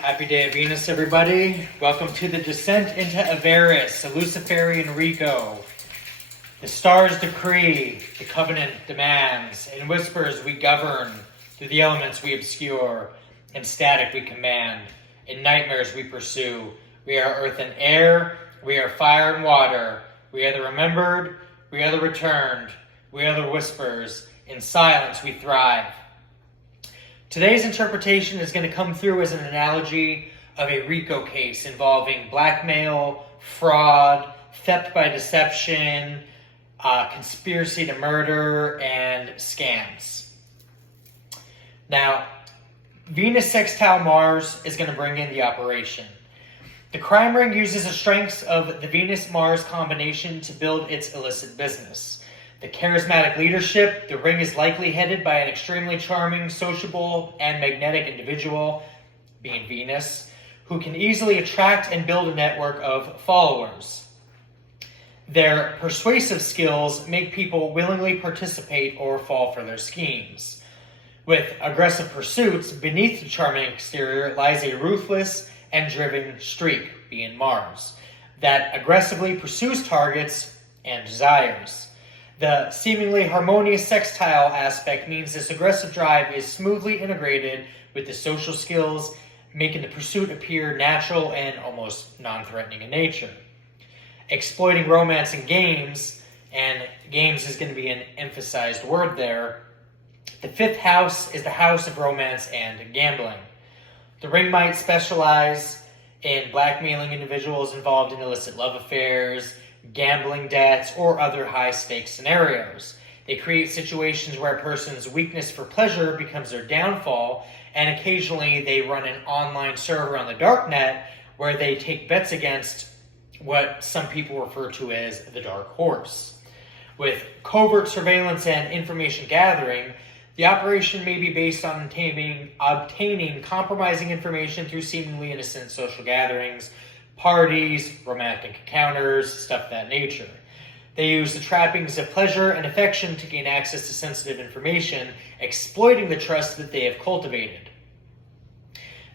Happy Day of Venus, everybody. Welcome to the descent into Avarice, a Luciferian Rico. The stars decree, the covenant demands. In whispers we govern, through the elements we obscure. In static we command, in nightmares we pursue. We are earth and air, we are fire and water. We are the remembered, we are the returned. We are the whispers, in silence we thrive. Today's interpretation is going to come through as an analogy of a Rico case involving blackmail, fraud, theft by deception, conspiracy to murder, and scams. Now, Venus sextile Mars is going to bring in the operation. The crime ring uses the strengths of the Venus-Mars combination to build its illicit business. The charismatic leadership, the ring is likely headed by an extremely charming, sociable, and magnetic individual, being Venus, who can easily attract and build a network of followers. Their persuasive skills make people willingly participate or fall for their schemes. With aggressive pursuits, beneath the charming exterior lies a ruthless and driven streak, being Mars, that aggressively pursues targets and desires. The seemingly harmonious sextile aspect means this aggressive drive is smoothly integrated with the social skills, making the pursuit appear natural and almost non-threatening in nature. Exploiting romance in games, and games is going to be an emphasized word there. The fifth house is the house of romance and gambling. The ring might specialize in blackmailing individuals involved in illicit love affairs, gambling debts, or other high-stakes scenarios. They create situations where a person's weakness for pleasure becomes their downfall, and occasionally they run an online server on the darknet where they take bets against what some people refer to as the dark horse. With covert surveillance and information gathering, the operation may be based on obtaining compromising information through seemingly innocent social gatherings, parties, romantic encounters, stuff of that nature. They use the trappings of pleasure and affection to gain access to sensitive information, exploiting the trust that they have cultivated.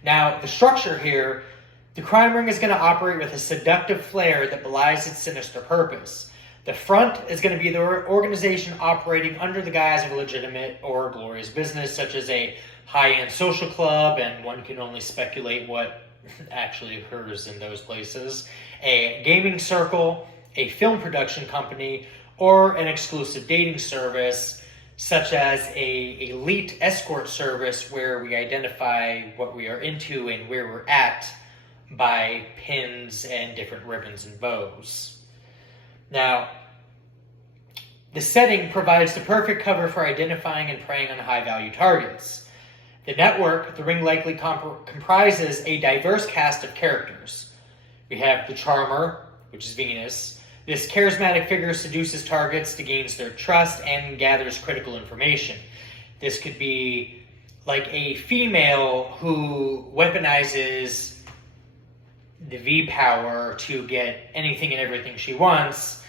Now, the structure here, the crime ring is going to operate with a seductive flair that belies its sinister purpose. The front is going to be the organization operating under the guise of a legitimate or glorious business, such as a high-end social club, and one can only speculate what actually occurs in those places, a gaming circle, a film production company, or an exclusive dating service, such as a elite escort service where we identify what we are into and where we're at by pins and different ribbons and bows. Now, the setting provides the perfect cover for identifying and preying on high-value targets. The network, the ring likely comprises a diverse cast of characters. We have the charmer, which is Venus. This charismatic figure seduces targets to gain their trust and gathers critical information. This could be like a female who weaponizes the V-power to get anything and everything she wants,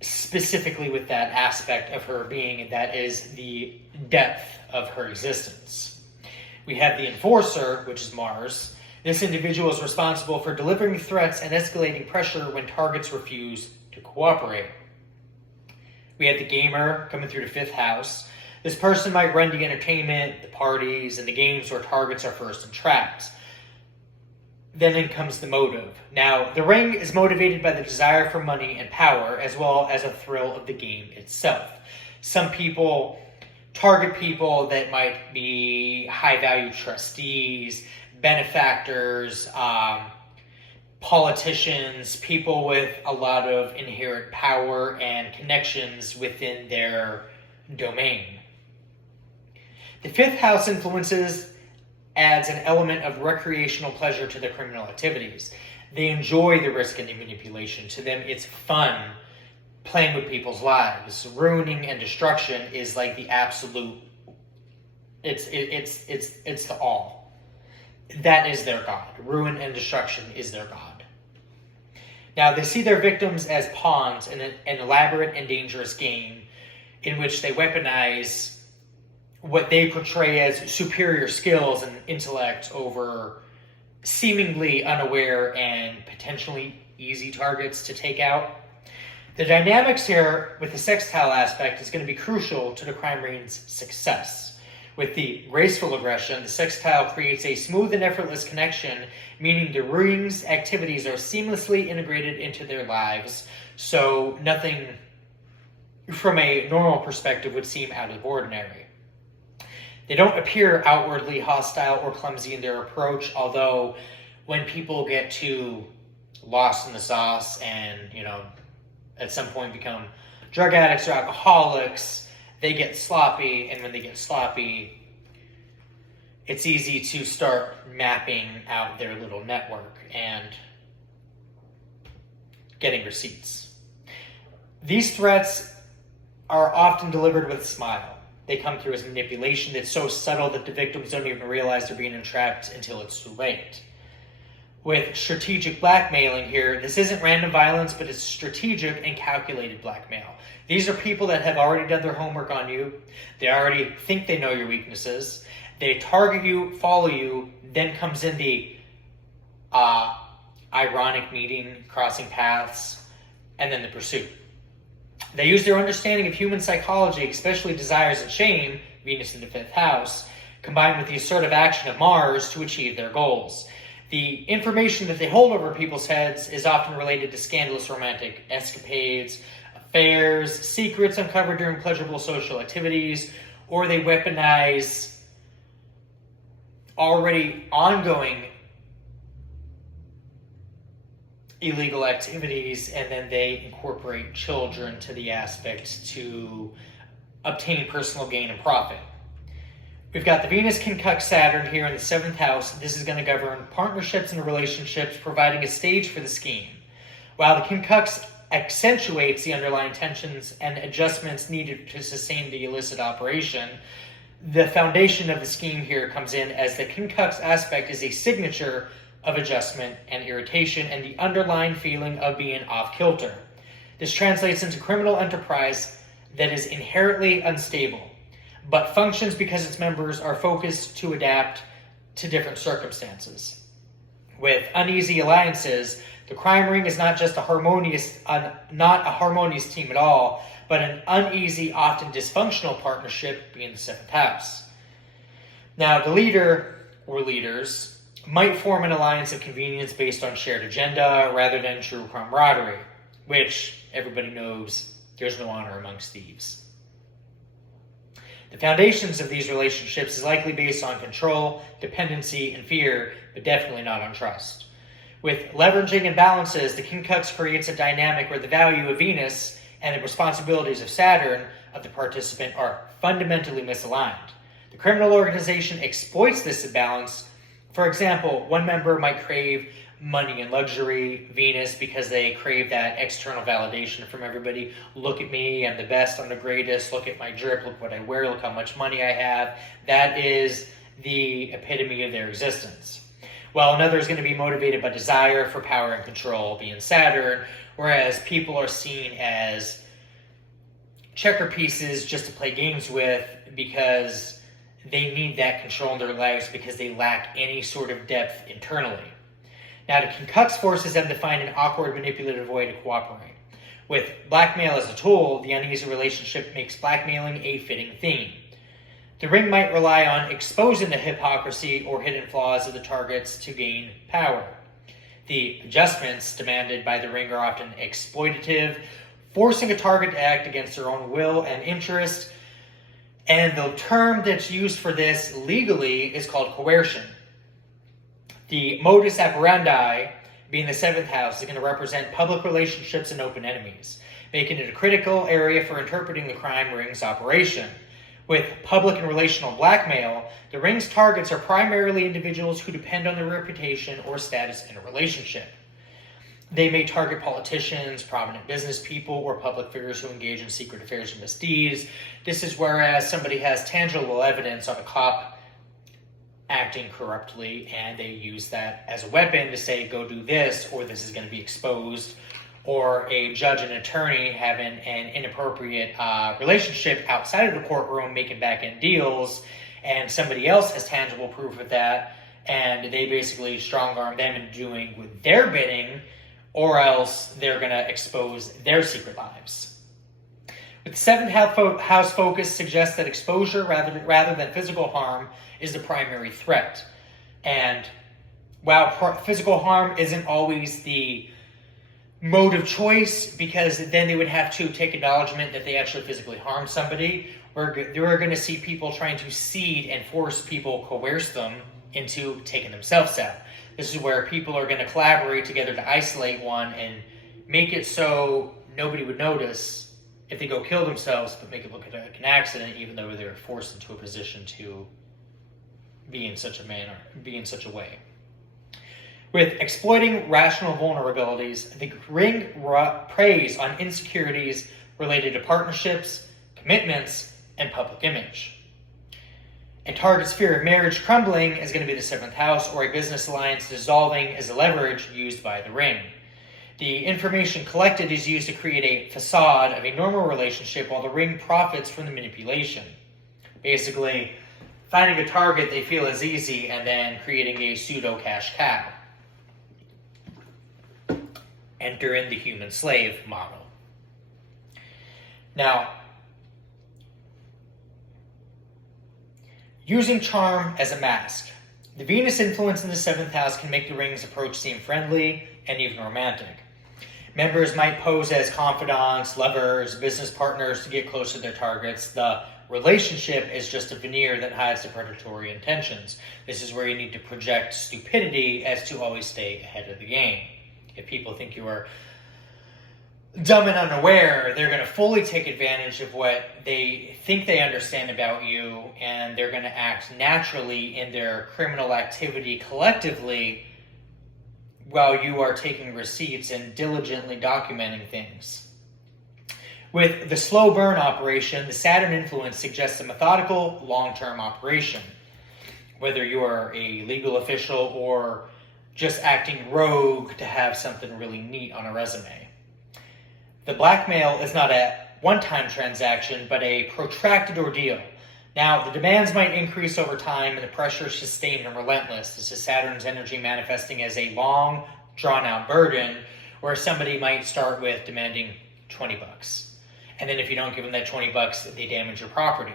specifically with that aspect of her being, and that is the depth of her existence. We have the enforcer, which is Mars. This individual is responsible for delivering threats and escalating pressure when targets refuse to cooperate. We have the gamer coming through the fifth house. This person might run the entertainment, the parties, and the games where targets are first entrapped. Then in comes the motive. Now, the ring is motivated by the desire for money and power, as well as a thrill of the game itself. Some people target people that might be high-value trustees, benefactors, politicians, people with a lot of inherent power and connections within their domain. The fifth house influences adds an element of recreational pleasure to their criminal activities. They enjoy the risk and the manipulation. To them, it's fun playing with people's lives. Ruining and destruction is like the absolute. It's the all. That is their god. Ruin and destruction is their god. Now, they see their victims as pawns in an elaborate and dangerous game in which they weaponize what they portray as superior skills and intellect over seemingly unaware and potentially easy targets to take out. The dynamics here with the sextile aspect is going to be crucial to the crime ring's success. With the graceful aggression, the sextile creates a smooth and effortless connection, meaning the ring's activities are seamlessly integrated into their lives, so nothing from a normal perspective would seem out of ordinary. They don't appear outwardly hostile or clumsy in their approach, although when people get too lost in the sauce and, at some point become drug addicts or alcoholics, they get sloppy, and when they get sloppy, it's easy to start mapping out their little network and getting receipts. These threats are often delivered with a smile. They come through as manipulation that's so subtle that the victims don't even realize they're being entrapped until it's too late. With strategic blackmailing here, this isn't random violence, but it's strategic and calculated blackmail. These are people that have already done their homework on you. They already think they know your weaknesses. They target you, follow you, then comes in the ironic meeting, crossing paths, and then the pursuit. They use their understanding of human psychology, especially desires and shame, Venus in the 5th house, combined with the assertive action of Mars to achieve their goals. The information that they hold over people's heads is often related to scandalous romantic escapades, affairs, secrets uncovered during pleasurable social activities, or they weaponize already ongoing illegal activities, and then they incorporate children to the aspect to obtain personal gain and profit. We've got the Venus conjunct Saturn here in the 7th house. This is going to govern partnerships and relationships, providing a stage for the scheme. While the conjunct accentuates the underlying tensions and adjustments needed to sustain the illicit operation, the foundation of the scheme here comes in as the conjunct aspect is a signature of adjustment and irritation and the underlying feeling of being off kilter. This translates into criminal enterprise that is inherently unstable, but functions because its members are focused to adapt to different circumstances. With uneasy alliances, the crime ring is not just not a harmonious team at all, but an uneasy, often dysfunctional partnership being the 7th house. Now, the leader or leaders might form an alliance of convenience based on shared agenda rather than true camaraderie, which everybody knows there's no honor amongst thieves. The foundations of these relationships is likely based on control, dependency, and fear, but definitely not on trust. With leveraging imbalances, the conjunct creates a dynamic where the value of Venus and the responsibilities of Saturn of the participant are fundamentally misaligned. The criminal organization exploits this imbalance. For example, one member might crave money and luxury, Venus, because they crave that external validation from everybody. Look at me, I'm the best, I'm the greatest, look at my drip, look what I wear, look how much money I have. That is the epitome of their existence. While another is going to be motivated by desire for power and control, being Saturn, whereas people are seen as checker pieces just to play games with because they need that control in their lives because they lack any sort of depth internally. Now, the conjunct forces them to find an awkward, manipulative way to cooperate. With blackmail as a tool, the uneasy relationship makes blackmailing a fitting theme. The ring might rely on exposing the hypocrisy or hidden flaws of the targets to gain power. The adjustments demanded by the ring are often exploitative, forcing a target to act against their own will and interest. And the term that's used for this legally is called coercion. The modus operandi, being the 7th house, is going to represent public relationships and open enemies, making it a critical area for interpreting the crime ring's operation. With public and relational blackmail, the ring's targets are primarily individuals who depend on their reputation or status in a relationship. They may target politicians, prominent business people, or public figures who engage in secret affairs and misdeeds. This is whereas somebody has tangible evidence on a cop acting corruptly, and they use that as a weapon to say, go do this, or this is going to be exposed, or a judge and attorney having an inappropriate relationship outside of the courtroom, making back-end deals, and somebody else has tangible proof of that, and they basically strong-arm them into doing with their bidding, or else they're going to expose their secret lives. With the seventh house focus suggests that exposure rather than physical harm is the primary threat. And while physical harm isn't always the mode of choice, because then they would have to take acknowledgement that they actually physically harmed somebody, we're going to see people trying to seed and force people, coerce them into taking themselves out. This is where people are going to collaborate together to isolate one and make it so nobody would notice if they go kill themselves, but make it look like an accident, even though they're forced into a position to be in such a manner, be in such a way. With exploiting rational vulnerabilities, the ring preys on insecurities related to partnerships, commitments, and public image. A target's fear of marriage crumbling is going to be the seventh house, or a business alliance dissolving as a leverage used by the ring. The information collected is used to create a facade of a normal relationship, while the ring profits from the manipulation. Basically, finding a target they feel is easy and then creating a pseudo cash cow. Enter in the human slave model. Now, using charm as a mask. The Venus influence in the seventh house can make the ring's approach seem friendly and even romantic. Members might pose as confidants, lovers, business partners to get close to their targets. The relationship is just a veneer that hides the predatory intentions. This is where you need to project stupidity as to always stay ahead of the game. If people think you are dumb and unaware, they're going to fully take advantage of what they think they understand about you, and they're going to act naturally in their criminal activity collectively while you are taking receipts and diligently documenting things. With the slow burn operation, the Saturn influence suggests a methodical, long-term operation. Whether you are a legal official or just acting rogue to have something really neat on a resume. The blackmail is not a one-time transaction, but a protracted ordeal. Now, the demands might increase over time, and the pressure is sustained and relentless. This is Saturn's energy manifesting as a long, drawn-out burden, where somebody might start with demanding $20. And then if you don't give them that $20, they damage your property.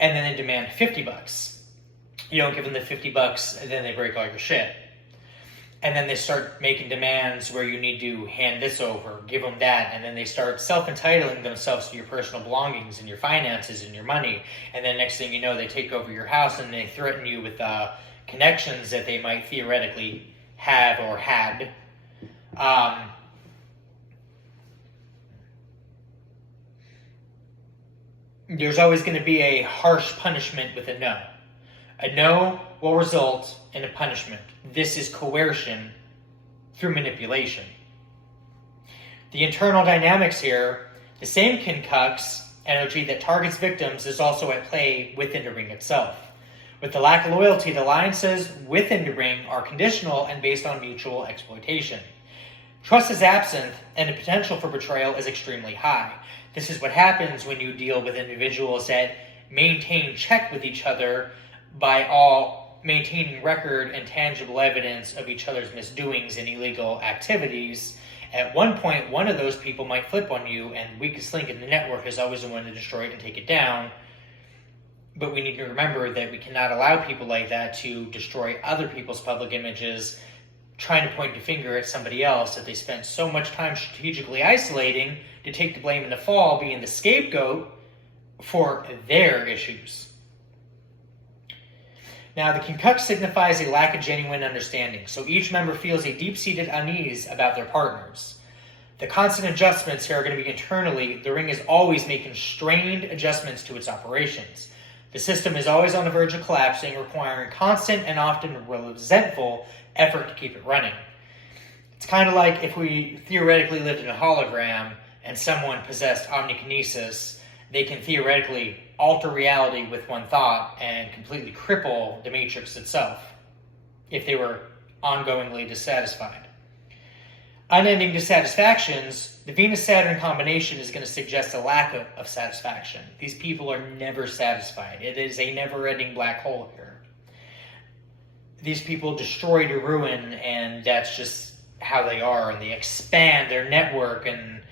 And then they demand $50. You don't give them the $50, and then they break all your shit. And then they start making demands where you need to hand this over, give them that, and then they start self-entitling themselves to your personal belongings and your finances and your money. And then next thing you know, they take over your house and they threaten you with connections that they might theoretically have or had. There's always going to be a harsh punishment with a no. A no will result in a punishment. This is coercion through manipulation. The internal dynamics here, the same Kinkux energy that targets victims is also at play within the ring itself. With the lack of loyalty, the alliances within the ring are conditional and based on mutual exploitation. Trust is absent, and the potential for betrayal is extremely high. This is what happens when you deal with individuals that maintain check with each other by all maintaining record and tangible evidence of each other's misdoings and illegal activities. At one point, one of those people might flip on you, and the weakest link in the network is always the one to destroy it and take it down. But we need to remember that we cannot allow people like that to destroy other people's public images, trying to point the finger at somebody else that they spent so much time strategically isolating to take the blame and the fall, being the scapegoat for their issues. Now, the Kinkuk signifies a lack of genuine understanding, so each member feels a deep-seated unease about their partners. The constant adjustments here are going to be internally. The ring is always making strained adjustments to its operations. The system is always on the verge of collapsing, requiring constant and often resentful effort to keep it running. It's kind of like if we theoretically lived in a hologram and someone possessed omnikinesis, they can theoretically alter reality with one thought and completely cripple the matrix itself if they were ongoingly dissatisfied. unending dissatisfactions, the Venus-Saturn combination is going to suggest a lack of satisfaction. These people are never satisfied. It is a never-ending black hole here. These people destroy to ruin, and that's just how they are, and they expand their network, and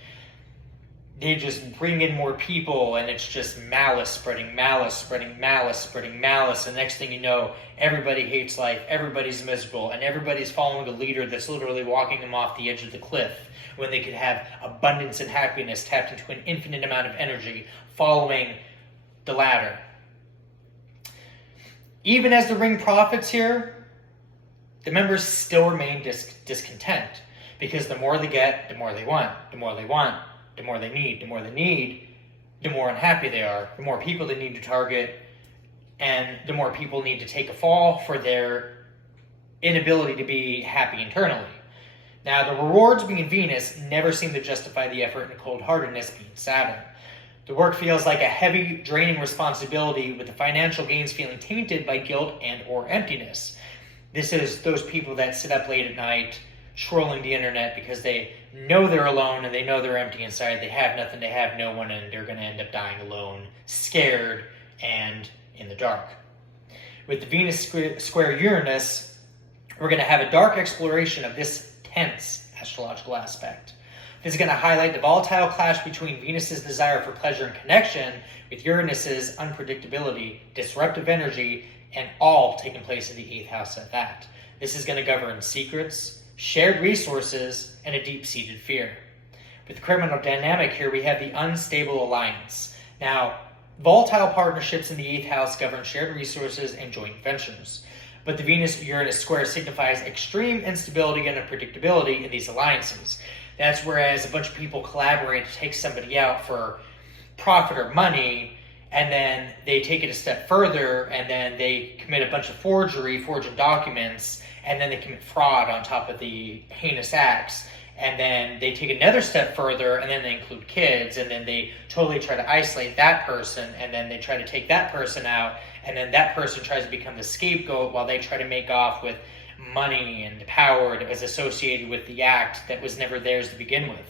they just bring in more people, and it's just malice spreading malice, spreading malice, spreading malice, and next thing you know, everybody hates life, everybody's miserable, and everybody's following a leader that's literally walking them off the edge of the cliff when they could have abundance and happiness tapped into an infinite amount of energy following the ladder. Even as the ring profits here, the members still remain discontent, because the more they get, the more they want. The more they want, the more they need. The more they need, the more unhappy they are. The more people they need to target, and the more people need to take a fall for their inability to be happy internally. Now, the rewards being Venus never seem to justify the effort and cold-heartedness being Saturn. The work feels like a heavy, draining responsibility, with the financial gains feeling tainted by guilt and or emptiness. This is those people that sit up late at night scrolling the internet because they know they're alone and they know they're empty inside. They have nothing, they have no one, and they're going to end up dying alone, scared, and in the dark. With the Venus square Uranus, we're going to have a dark exploration of this tense astrological aspect. This is going to highlight the volatile clash between Venus's desire for pleasure and connection with Uranus's unpredictability, disruptive energy, and all taking place in the 8th house at that. This is going to govern secrets, shared resources, and a deep-seated fear. With the criminal dynamic here, we have the unstable alliance. Now, volatile partnerships in the 8th house govern shared resources and joint ventures. But the Venus-Uranus square signifies extreme instability and unpredictability in these alliances. That's whereas a bunch of people collaborate to take somebody out for profit or money, and then they take it a step further, and then they commit a bunch of forging documents, and then they commit fraud on top of the heinous acts, and then they take another step further, and then they include kids, and then they totally try to isolate that person, and then they try to take that person out, and then that person tries to become the scapegoat while they try to make off with money and power that was associated with the act that was never theirs to begin with.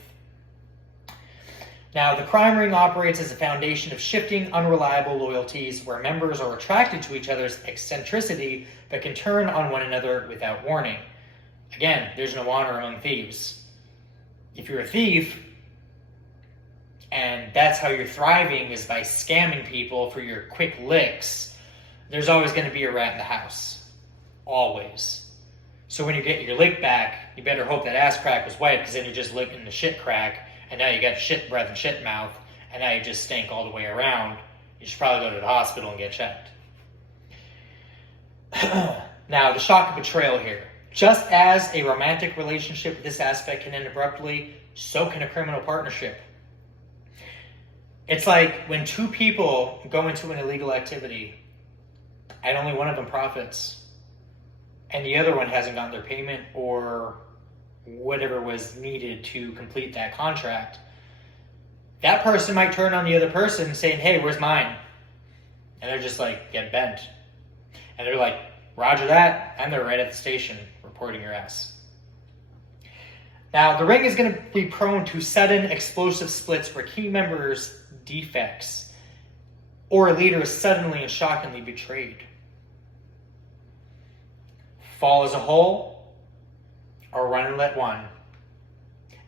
Now, the crime ring operates as a foundation of shifting, unreliable loyalties where members are attracted to each other's eccentricity but can turn on one another without warning. Again, there's no honor among thieves. If you're a thief, and that's how you're thriving is by scamming people for your quick licks, there's always going to be a rat in the house. Always. So when you get your lick back, you better hope that ass crack was white, because then you're just licking the shit crack, and now you got shit breath and shit mouth, and now you just stink all the way around. You should probably go to the hospital and get checked. Now, the shock of betrayal here. Just as a romantic relationship with this aspect can end abruptly, so can a criminal partnership. It's like when two people go into an illegal activity, and only one of them profits, and the other one hasn't gotten their payment or whatever was needed to complete that contract. That person might turn on the other person saying, hey, where's mine? And they're just like, get bent. And they're like, roger that. And they're right at the station reporting your ass. Now, the ring is going to be prone to sudden explosive splits where key members' defects or a leader is suddenly and shockingly betrayed. Fall as a whole, or run and let one.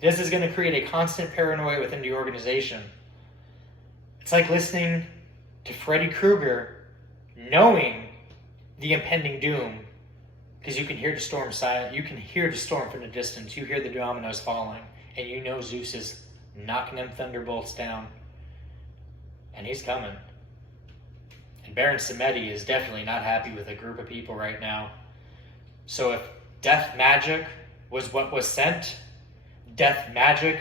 This is going to create a constant paranoia within the organization. It's like listening to Freddy Krueger, knowing the impending doom, because you can hear the storm silent. You can hear the storm from the distance. You hear the dominoes falling, and you know Zeus is knocking them thunderbolts down, and he's coming. And Baron Samedi is definitely not happy with a group of people right now. So if death magic was what was sent, death magic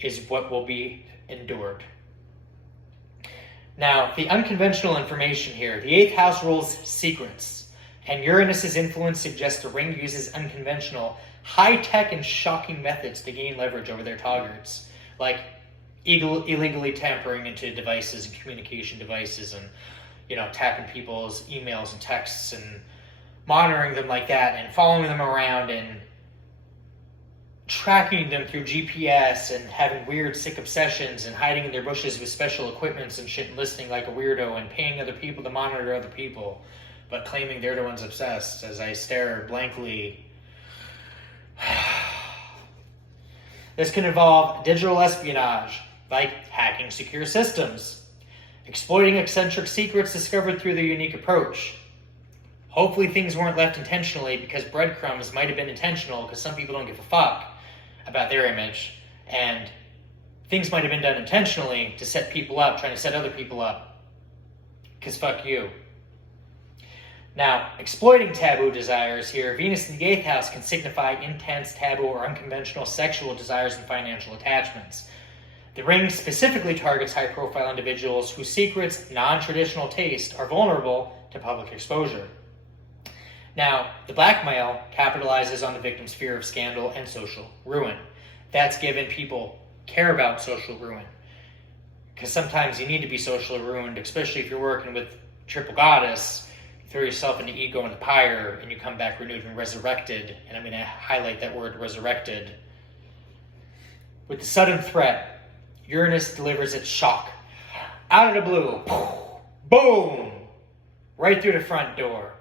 is what will be endured. Now, the unconventional information here. The 8th house rules secrets, and Uranus's influence suggests the ring uses unconventional, high-tech, and shocking methods to gain leverage over their targets, like illegally tampering into devices and communication devices, and tapping people's emails and texts and monitoring them like that, and following them around and tracking them through GPS and having weird sick obsessions and hiding in their bushes with special equipments and shit and listening like a weirdo and paying other people to monitor other people, but claiming they're the ones obsessed as I stare blankly. This can involve digital espionage, like hacking secure systems, exploiting eccentric secrets discovered through their unique approach. Hopefully things weren't left intentionally, because breadcrumbs might have been intentional, because some people don't give a fuck about their image, and things might have been done intentionally to set people up, trying to set other people up, because fuck you. Now, exploiting taboo desires here, Venus in the 8th house can signify intense, taboo, or unconventional sexual desires and financial attachments. The ring specifically targets high-profile individuals whose secrets, non-traditional taste, are vulnerable to public exposure. Now, the blackmail capitalizes on the victim's fear of scandal and social ruin. That's given people care about social ruin, because sometimes you need to be socially ruined, especially if you're working with triple goddess. Throw yourself into ego and the pyre, and you come back renewed and resurrected. And I'm going to highlight that word, resurrected. With the sudden threat, Uranus delivers its shock. Out of the blue. Boom! Right through the front door.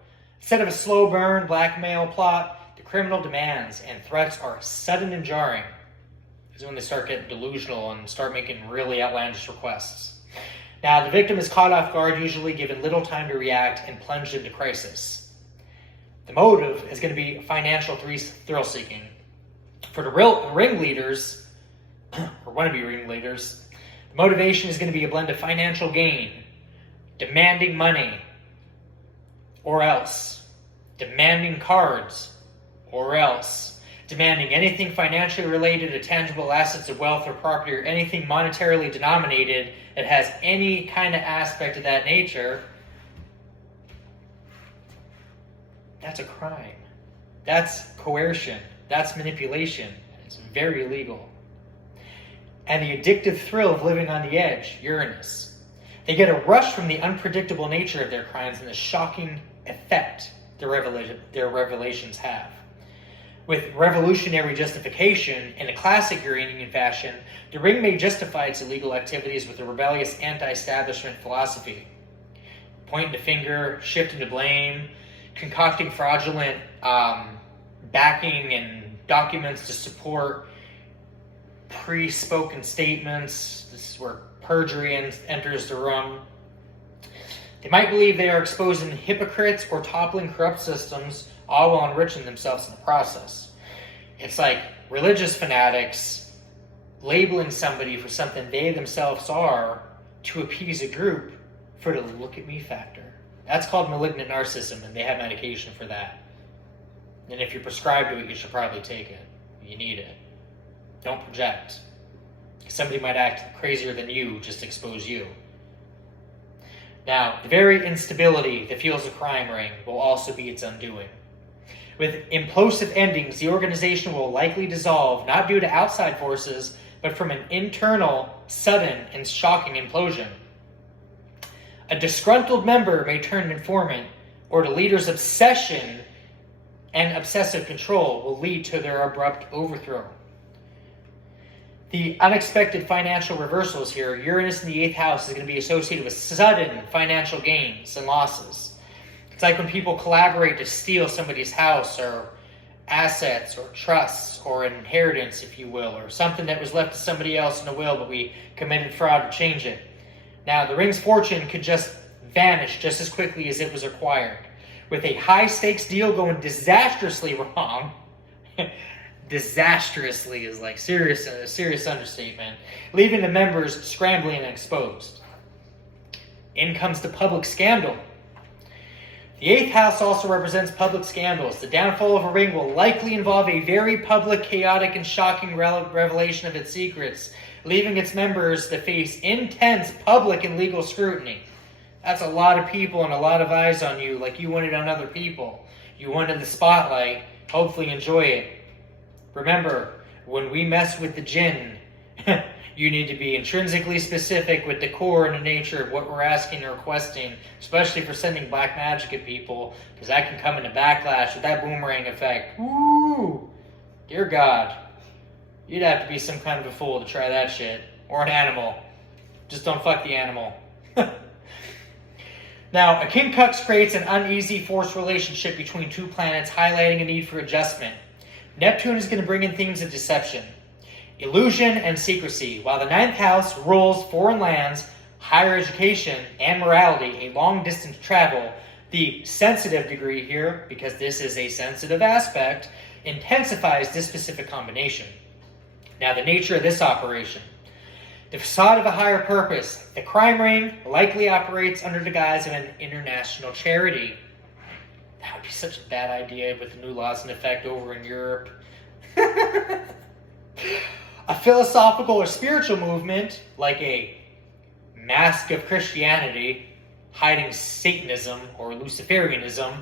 Instead of a slow burn blackmail plot, the criminal demands and threats are sudden and jarring. This is when they start getting delusional and start making really outlandish requests. Now, the victim is caught off guard, usually given little time to react, and plunged into crisis. The motive is going to be financial thrill-seeking. For the ringleaders, or wannabe ringleaders, the motivation is going to be a blend of financial gain, demanding money, or else, demanding cards, or else, demanding anything financially related to tangible assets of wealth or property, or anything monetarily denominated that has any kind of aspect of that nature. That's a crime. That's coercion. That's manipulation. It's very illegal. And the addictive thrill of living on the edge, Uranus. They get a rush from the unpredictable nature of their crimes and the shocking effect their revelations have. With revolutionary justification, in a classic Uranian fashion, the ring may justify its illegal activities with a rebellious anti-establishment philosophy. Pointing the finger, shifting the blame, concocting fraudulent backing and documents to support pre-spoken statements. This is where perjury enters the room. They might believe they are exposing hypocrites or toppling corrupt systems, all while enriching themselves in the process. It's like religious fanatics labeling somebody for something they themselves are to appease a group for the look at me factor. That's called malignant narcissism, and they have medication for that. And if you're prescribed to it, you should probably take it. You need it. Don't project. Somebody might act crazier than you, just expose you. Now, the very instability that fuels the crime ring will also be its undoing. With implosive endings, the organization will likely dissolve, not due to outside forces, but from an internal, sudden, and shocking implosion. A disgruntled member may turn an informant, or the leader's obsession and obsessive control will lead to their abrupt overthrow. The unexpected financial reversals here, Uranus in the 8th house is going to be associated with sudden financial gains and losses. It's like when people collaborate to steal somebody's house or assets or trusts or an inheritance, if you will, or something that was left to somebody else in a will, but we committed fraud to change it. Now, the ring's fortune could just vanish just as quickly as it was acquired. With a high-stakes deal going disastrously wrong, disastrously is like a serious understatement, leaving the members scrambling and exposed. In comes the public scandal. The 8th house also represents public scandals. The downfall of a ring will likely involve a very public, chaotic, and shocking revelation of its secrets, leaving its members to face intense public and legal scrutiny. That's a lot of people and a lot of eyes on you, like you wanted on other people. You wanted the spotlight. Hopefully enjoy it. Remember, when we mess with the jinn, you need to be intrinsically specific with the core and the nature of what we're asking or requesting, especially for sending black magic at people, because that can come into backlash with that boomerang effect. Woo! Dear God. You'd have to be some kind of a fool to try that shit. Or an animal. Just don't fuck the animal. Now, a quincunx creates an uneasy forced relationship between two planets, highlighting a need for adjustment. Neptune is going to bring in themes of deception, illusion, and secrecy, while the ninth house rules foreign lands, higher education, and morality, a long-distance travel. The sensitive degree here, because this is a sensitive aspect, intensifies this specific combination. Now, the nature of this operation. The facade of a higher purpose. The crime ring likely operates under the guise of an international charity. That would be such a bad idea with the new laws in effect over in Europe. A philosophical or spiritual movement, like a mask of Christianity, hiding Satanism or Luciferianism.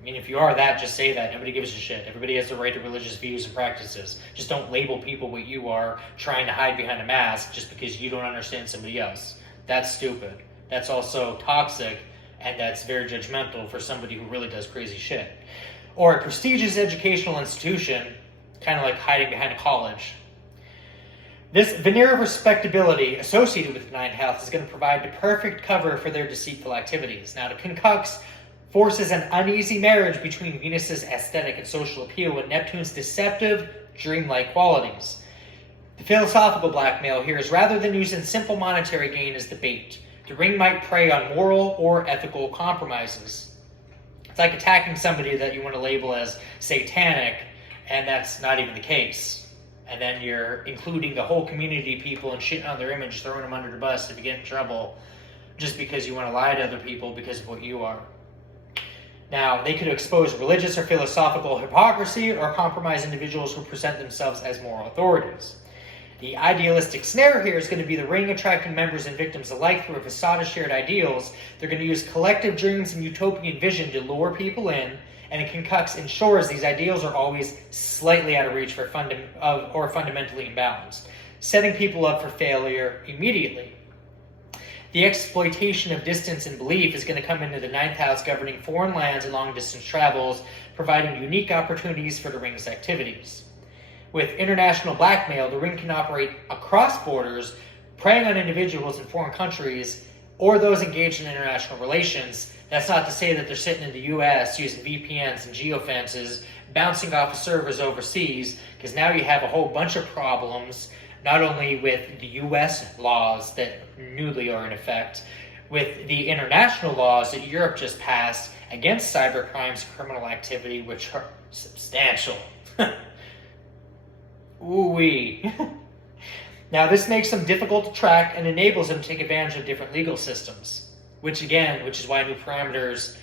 I mean, if you are that, just say that. Nobody gives a shit. Everybody has the right to religious views and practices. Just don't label people what you are, trying to hide behind a mask just because you don't understand somebody else. That's stupid. That's also toxic, and that's very judgmental for somebody who really does crazy shit. Or a prestigious educational institution, kind of like hiding behind a college. This veneer of respectability associated with the ninth house is going to provide the perfect cover for their deceitful activities. Now, the quincunx forces an uneasy marriage between Venus's aesthetic and social appeal and Neptune's deceptive, dreamlike qualities. The philosophical blackmail here is rather than using simple monetary gain as the bait, the ring might prey on moral or ethical compromises. It's like attacking somebody that you want to label as satanic, and that's not even the case. And then you're including the whole community of people and shitting on their image, throwing them under the bus if you get in trouble, just because you want to lie to other people because of what you are. Now, they could expose religious or philosophical hypocrisy or compromise individuals who present themselves as moral authorities. The idealistic snare here is going to be the ring attracting members and victims alike through a facade of shared ideals. They're going to use collective dreams and utopian vision to lure people in, and a quincunx ensures these ideals are always slightly out of reach for or fundamentally imbalanced, setting people up for failure immediately. The exploitation of distance and belief is going to come into the ninth house, governing foreign lands and long-distance travels, providing unique opportunities for the ring's activities. With international blackmail, the ring can operate across borders, preying on individuals in foreign countries or those engaged in international relations. That's not to say that they're sitting in the U.S. using VPNs and geofences, bouncing off of servers overseas, because now you have a whole bunch of problems, not only with the U.S. laws that newly are in effect, with the international laws that Europe just passed against cyber crimes and criminal activity, which are substantial. Ooh-wee. Now, this makes them difficult to track and enables them to take advantage of different legal systems, which is why new parameters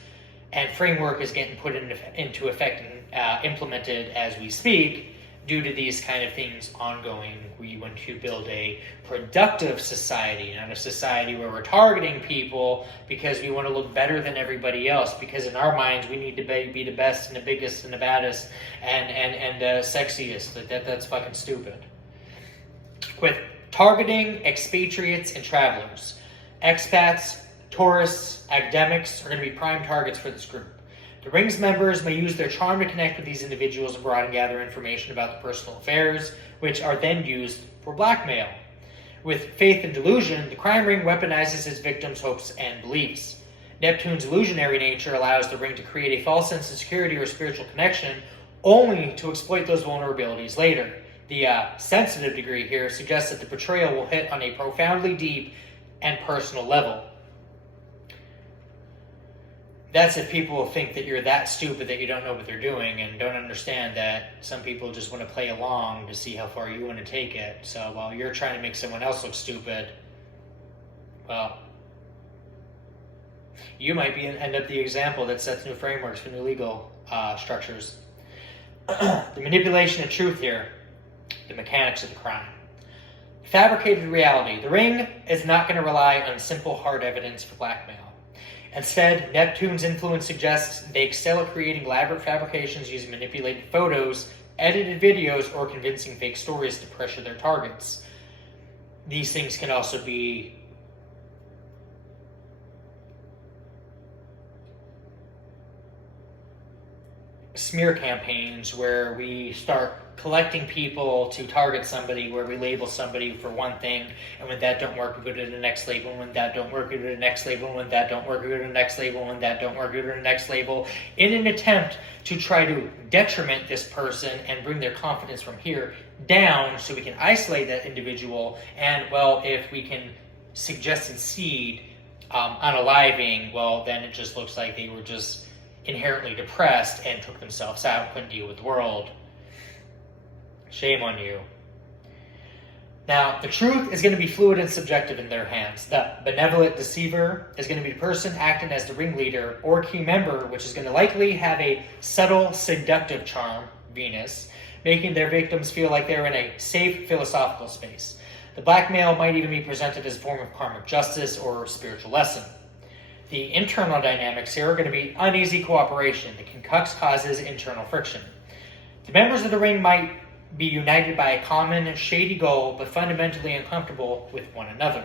and framework is getting put into effect and implemented as we speak. Due to these kind of things ongoing, we want to build a productive society, not a society where we're targeting people because we want to look better than everybody else, because in our minds we need to be the best and the biggest and the baddest and sexiest. That's fucking stupid. With targeting expatriates and travelers, expats, tourists, academics are going to be prime targets for this group. The ring's members may use their charm to connect with these individuals abroad and gather information about their personal affairs, which are then used for blackmail. With faith and delusion, the crime ring weaponizes its victims' hopes and beliefs. Neptune's illusionary nature allows the ring to create a false sense of security or spiritual connection, only to exploit those vulnerabilities later. The sensitive degree here suggests that the betrayal will hit on a profoundly deep and personal level. That's if people think that you're that stupid that you don't know what they're doing and don't understand that some people just want to play along to see how far you want to take it. So while you're trying to make someone else look stupid, well, you might end up the example that sets new frameworks for new legal structures. The manipulation of truth here, the mechanics of the crime. Fabricated reality. The ring is not going to rely on simple hard evidence for blackmail. Instead, Neptune's influence suggests they excel at creating elaborate fabrications using manipulated photos, edited videos, or convincing fake stories to pressure their targets. These things can also be smear campaigns where we start collecting people to target somebody, where we label somebody for one thing, and when that don't work, we go to the next label, and when that don't work, we go to the next label, and when that don't work, we go to the next label, and when that don't work, we go to the next label, in an attempt to try to detriment this person and bring their confidence from here down so we can isolate that individual. And, well, if we can suggest and seed unaliving, well, then it just looks like they were just inherently depressed and took themselves out, couldn't deal with the world. Shame on you. Now, the truth is going to be fluid and subjective in their hands. The benevolent deceiver is going to be the person acting as the ringleader or key member, which is going to likely have a subtle, seductive charm, Venus, making their victims feel like they're in a safe philosophical space. The blackmail might even be presented as a form of karmic justice or spiritual lesson. The internal dynamics here are going to be uneasy cooperation. The concux causes internal friction. The members of the ring might be united by a common shady goal, but fundamentally uncomfortable with one another.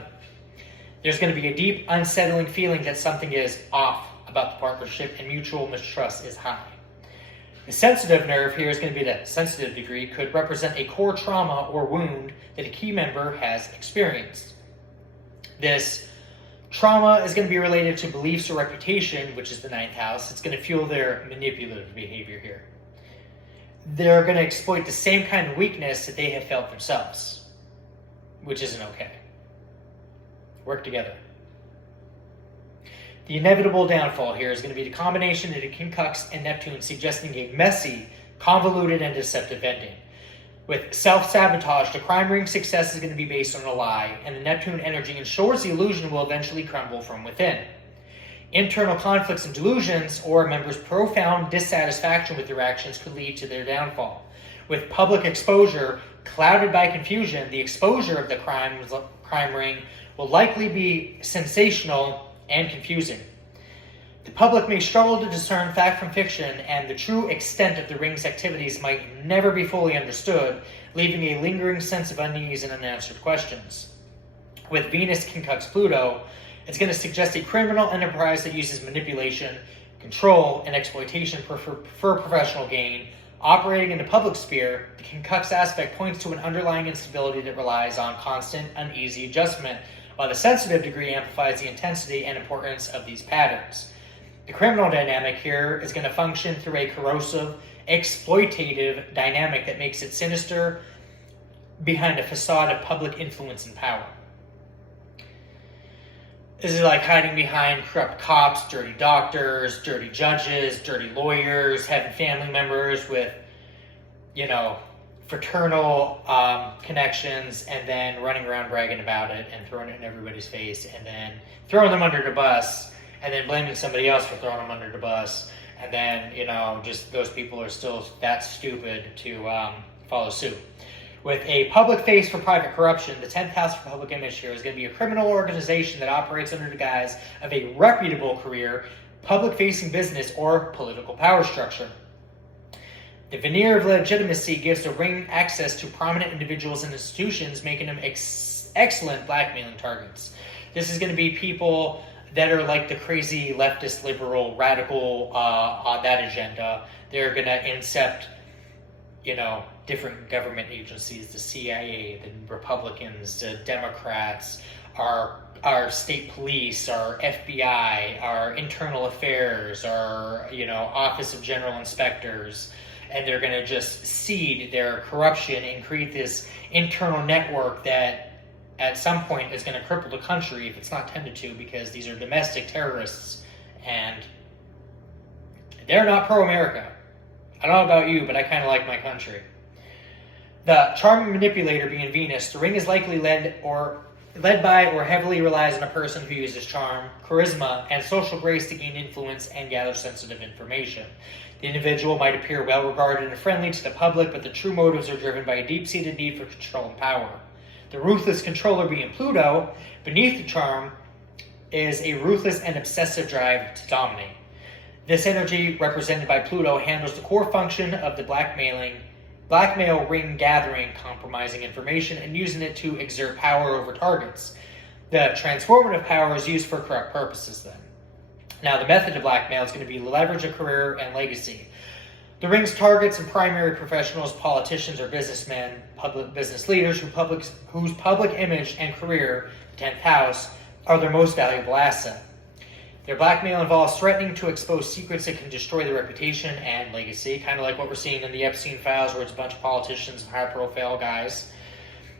There's going to be a deep, unsettling feeling that something is off about the partnership, and mutual mistrust is high. The sensitive nerve here is going to be the sensitive degree, could represent a core trauma or wound that a key member has experienced. This trauma is going to be related to beliefs or reputation, which is the 9th house. It's going to fuel their manipulative behavior here. They're going to exploit the same kind of weakness that they have felt themselves, which isn't okay. Work together. The inevitable downfall here is going to be the combination of the Concux and Neptune, suggesting a messy, convoluted, and deceptive ending. With self-sabotage, the crime ring's success is going to be based on a lie, and the Neptune energy ensures the illusion will eventually crumble from within. Internal conflicts and delusions, or a member's profound dissatisfaction with their actions, could lead to their downfall. With public exposure clouded by confusion, the exposure of the crime ring will likely be sensational and confusing. The public may struggle to discern fact from fiction, and the true extent of the ring's activities might never be fully understood, leaving a lingering sense of unease and unanswered questions. With Venus Concux Pluto, it's going to suggest a criminal enterprise that uses manipulation, control, and exploitation for professional gain. Operating in the public sphere, the Concux aspect points to an underlying instability that relies on constant, uneasy adjustment, while the sensitive degree amplifies the intensity and importance of these patterns. The criminal dynamic here is going to function through a corrosive, exploitative dynamic that makes it sinister behind a facade of public influence and power. This is like hiding behind corrupt cops, dirty doctors, dirty judges, dirty lawyers, having family members with, fraternal connections, and then running around bragging about it and throwing it in everybody's face, and then throwing them under the bus, and then blaming somebody else for throwing them under the bus, and then, just those people are still that stupid to follow suit. With a public face for private corruption, the 10th house for public image here is going to be a criminal organization that operates under the guise of a reputable career, public-facing business, or political power structure. The veneer of legitimacy gives the ring access to prominent individuals and institutions, making them excellent blackmailing targets. This is going to be people that are like the crazy leftist, liberal, radical on that agenda. They're going to incept, different government agencies, the CIA, the Republicans, the Democrats, our state police, our FBI, our internal affairs, our, Office of General Inspectors, and they're going to just seed their corruption and create this internal network that at some point is going to cripple the country if it's not tended to, because these are domestic terrorists and they're not pro-America. I don't know about you, but I kind of like my country. The charming manipulator being Venus, the ring is likely led by or heavily relies on a person who uses charm, charisma, and social grace to gain influence and gather sensitive information. The individual might appear well-regarded and friendly to the public, but the true motives are driven by a deep-seated need for control and power. The ruthless controller being Pluto, beneath the charm, is a ruthless and obsessive drive to dominate. This energy, represented by Pluto, handles the core function of the blackmail ring gathering, compromising information, and using it to exert power over targets. The transformative power is used for corrupt purposes then. Now, the method of blackmail is going to be leverage a career and legacy. The ring's targets and primary professionals, politicians or businessmen, public business leaders whose public image and career, the 10th house, are their most valuable asset. Their blackmail involves threatening to expose secrets that can destroy their reputation and legacy, kind of like what we're seeing in the Epstein files, where it's a bunch of politicians and high-profile guys.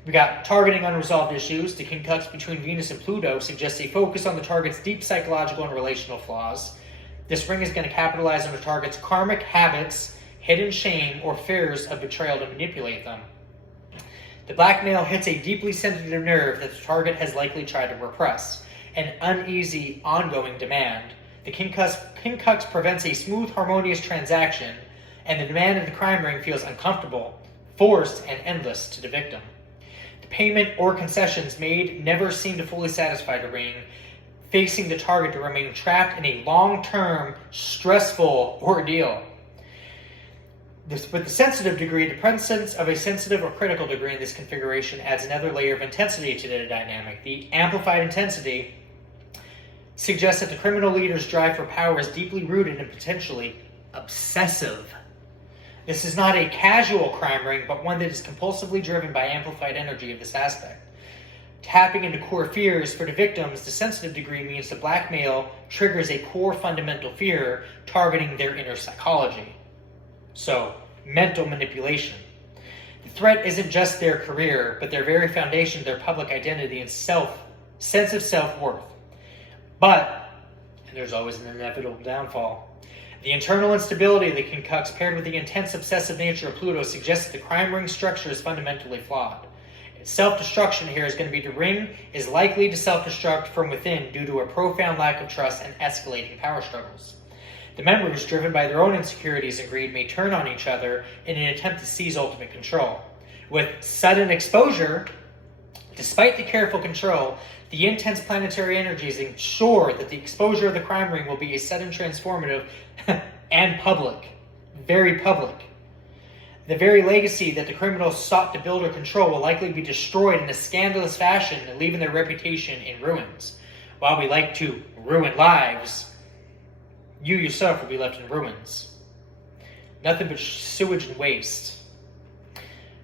We got targeting unresolved issues. The quincunx between Venus and Pluto suggests a focus on the target's deep psychological and relational flaws. This ring is going to capitalize on the target's karmic habits, hidden shame, or fears of betrayal to manipulate them. The blackmail hits a deeply sensitive nerve that the target has likely tried to repress, an uneasy, ongoing demand. The quincunx prevents a smooth, harmonious transaction, and the demand of the crime ring feels uncomfortable, forced, and endless to the victim. The payment or concessions made never seem to fully satisfy the ring, facing the target to remain trapped in a long-term, stressful ordeal. With the sensitive degree, the presence of a sensitive or critical degree in this configuration adds another layer of intensity to the dynamic. The amplified intensity suggests that the criminal leader's drive for power is deeply rooted and potentially obsessive. This is not a casual crime ring, but one that is compulsively driven by amplified energy of this aspect. Tapping into core fears for the victims, the sensitive degree means the blackmail triggers a core fundamental fear targeting their inner psychology. So, mental manipulation. The threat isn't just their career, but their very foundation, their public identity and sense of self-worth. But, and there's always an inevitable downfall, the internal instability of the quincunx paired with the intense obsessive nature of Pluto suggests that the crime ring structure is fundamentally flawed. Self-destruction here is going to be the ring is likely to self-destruct from within due to a profound lack of trust and escalating power struggles. The members, driven by their own insecurities and greed, may turn on each other in an attempt to seize ultimate control. With sudden exposure, despite the careful control, the intense planetary energies ensure that the exposure of the crime ring will be a sudden, transformative, and public. Very public. The very legacy that the criminals sought to build or control will likely be destroyed in a scandalous fashion, leaving their reputation in ruins. While we like to ruin lives, you yourself will be left in ruins. Nothing but sewage and waste.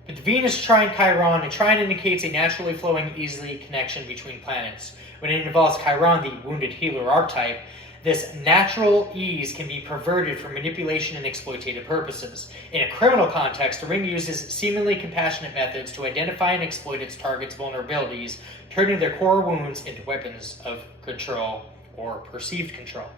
With Venus trine Chiron, a trine indicates a naturally flowing, easily connection between planets. When it involves Chiron, the wounded healer archetype, this natural ease can be perverted for manipulation and exploitative purposes. In a criminal context, the ring uses seemingly compassionate methods to identify and exploit its target's vulnerabilities, turning their core wounds into weapons of control or perceived control.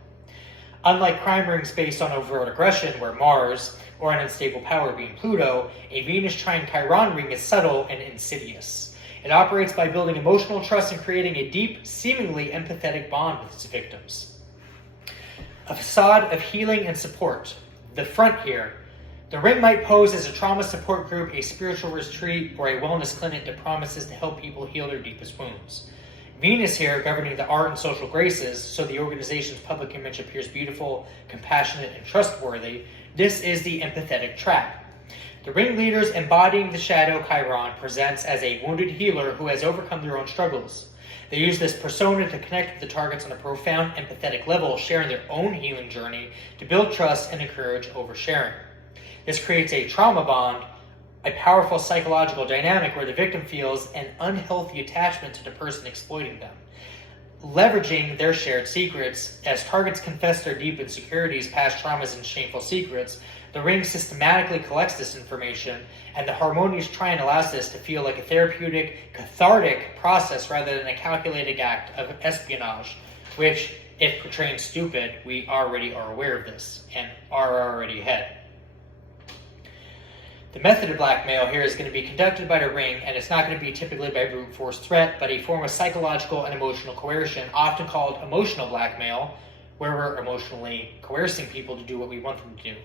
Unlike crime rings based on overt aggression, where Mars, or an unstable power being Pluto, a Venus trine Chiron ring is subtle and insidious. It operates by building emotional trust and creating a deep, seemingly empathetic bond with its victims. A facade of healing and support. The front here. The ring might pose as a trauma support group, a spiritual retreat, or a wellness clinic that promises to help people heal their deepest wounds. Venus here governing the art and social graces, so the organization's public image appears beautiful, compassionate, and trustworthy. This is the empathetic trap. The ringleaders embodying the shadow Chiron presents as a wounded healer who has overcome their own struggles. They use this persona to connect with the targets on a profound empathetic level, sharing their own healing journey to build trust and encourage oversharing. This creates a trauma bond, a powerful psychological dynamic where the victim feels an unhealthy attachment to the person exploiting them. Leveraging their shared secrets, as targets confess their deep insecurities, past traumas, and shameful secrets, the ring systematically collects this information, and the harmonious trine allows this to feel like a therapeutic, cathartic process rather than a calculated act of espionage, which, if portraying stupid, we already are aware of this and are already ahead. The method of blackmail here is going to be conducted by the ring, and it's not going to be typically by brute force threat, but a form of psychological and emotional coercion, often called emotional blackmail, where we're emotionally coercing people to do what we want them to do.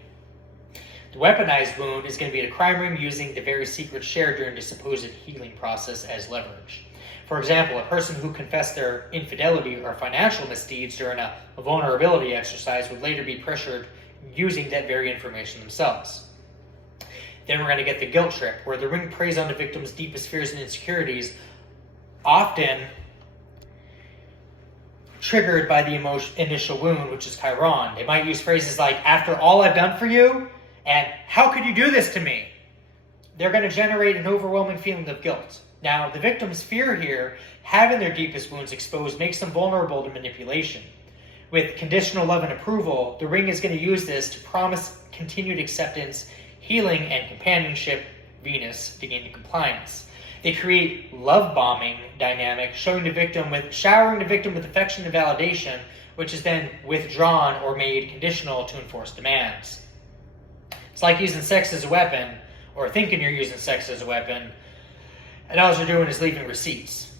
The weaponized wound is going to be the crime ring using the very secrets shared during the supposed healing process as leverage. For example, a person who confessed their infidelity or financial misdeeds during a vulnerability exercise would later be pressured using that very information themselves. Then we're going to get the guilt trip, where the ring preys on the victim's deepest fears and insecurities, often triggered by the initial wound, which is Chiron. They might use phrases like, "After all I've done for you," And how could you do this to me? They're going to generate an overwhelming feeling of guilt. Now, the victim's fear here, having their deepest wounds exposed, makes them vulnerable to manipulation. With conditional love and approval, the ring is going to use this to promise continued acceptance, healing, and companionship, Venus, to gain compliance. They create love bombing dynamic, showering the victim with affection and validation, which is then withdrawn or made conditional to enforce demands. It's like using sex as a weapon, or thinking you're using sex as a weapon, and all you're doing is leaving receipts.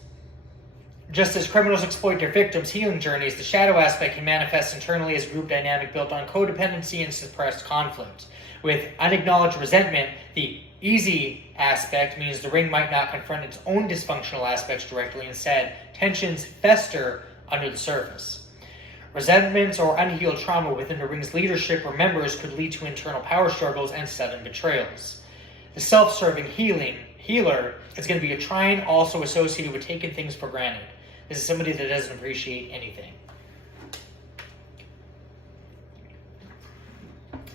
Just as criminals exploit their victims' healing journeys, the shadow aspect can manifest internally as a group dynamic built on codependency and suppressed conflict. With unacknowledged resentment, the easy aspect means the ring might not confront its own dysfunctional aspects directly. Instead, tensions fester under the surface. Resentments or unhealed trauma within the ring's leadership or members could lead to internal power struggles and sudden betrayals. The self-serving healer is going to be a trine also associated with taking things for granted. This is somebody that doesn't appreciate anything.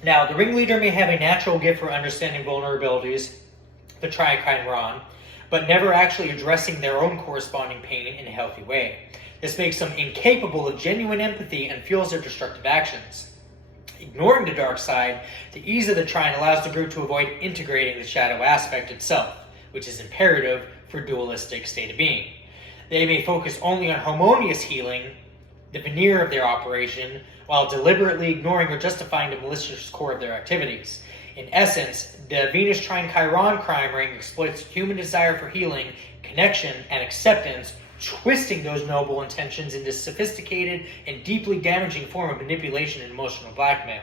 Now, the ringleader may have a natural gift for understanding vulnerabilities, the trichiron, but never actually addressing their own corresponding pain in a healthy way. This makes them incapable of genuine empathy and fuels their destructive actions. Ignoring the dark side, the ease of the trine allows the group to avoid integrating the shadow aspect itself, which is imperative for dualistic state of being. They may focus only on harmonious healing, the veneer of their operation, while deliberately ignoring or justifying the malicious core of their activities. In essence, the Venus trine Chiron crime ring exploits human desire for healing, connection, and acceptance, twisting those noble intentions into sophisticated and deeply damaging form of manipulation and emotional blackmail.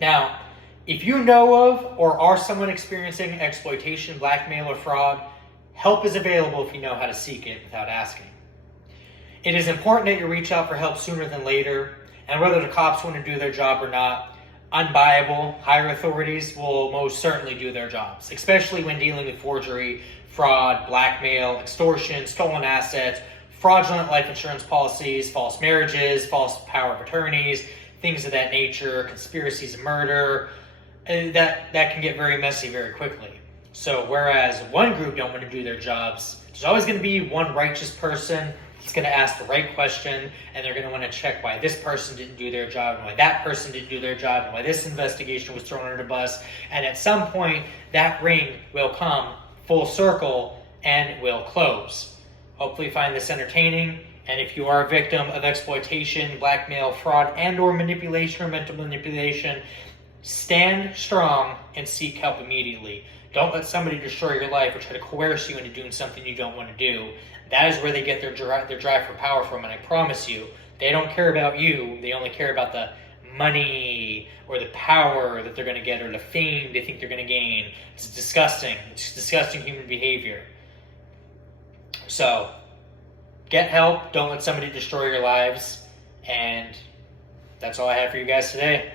Now, if you know of or are someone experiencing exploitation, blackmail, or fraud, help is available if you know how to seek it without asking. It is important that you reach out for help sooner than later, and whether the cops want to do their job or not, unbuyable, higher authorities will most certainly do their jobs, especially when dealing with forgery, fraud, blackmail, extortion, stolen assets, fraudulent life insurance policies, false marriages, false power of attorneys, things of that nature, conspiracies of murder. That can get very messy very quickly. So whereas one group don't want to do their jobs, there's always going to be one righteous person that's going to ask the right question, and they're going to want to check why this person didn't do their job, and why that person didn't do their job, and why this investigation was thrown under the bus. And at some point, that ring will come full circle and will close. Hopefully you find this entertaining, and if you are a victim of exploitation, blackmail, fraud, and or manipulation or mental manipulation, stand strong and seek help immediately. Don't let somebody destroy your life or try to coerce you into doing something you don't want to do. That is where they get their drive for power from, and I promise you, they don't care about you. They only care about the money or the power that they're going to get or the fame they think they're going to gain. It's disgusting. It's disgusting human behavior. So, get help. Don't let somebody destroy your lives. And that's all I have for you guys today.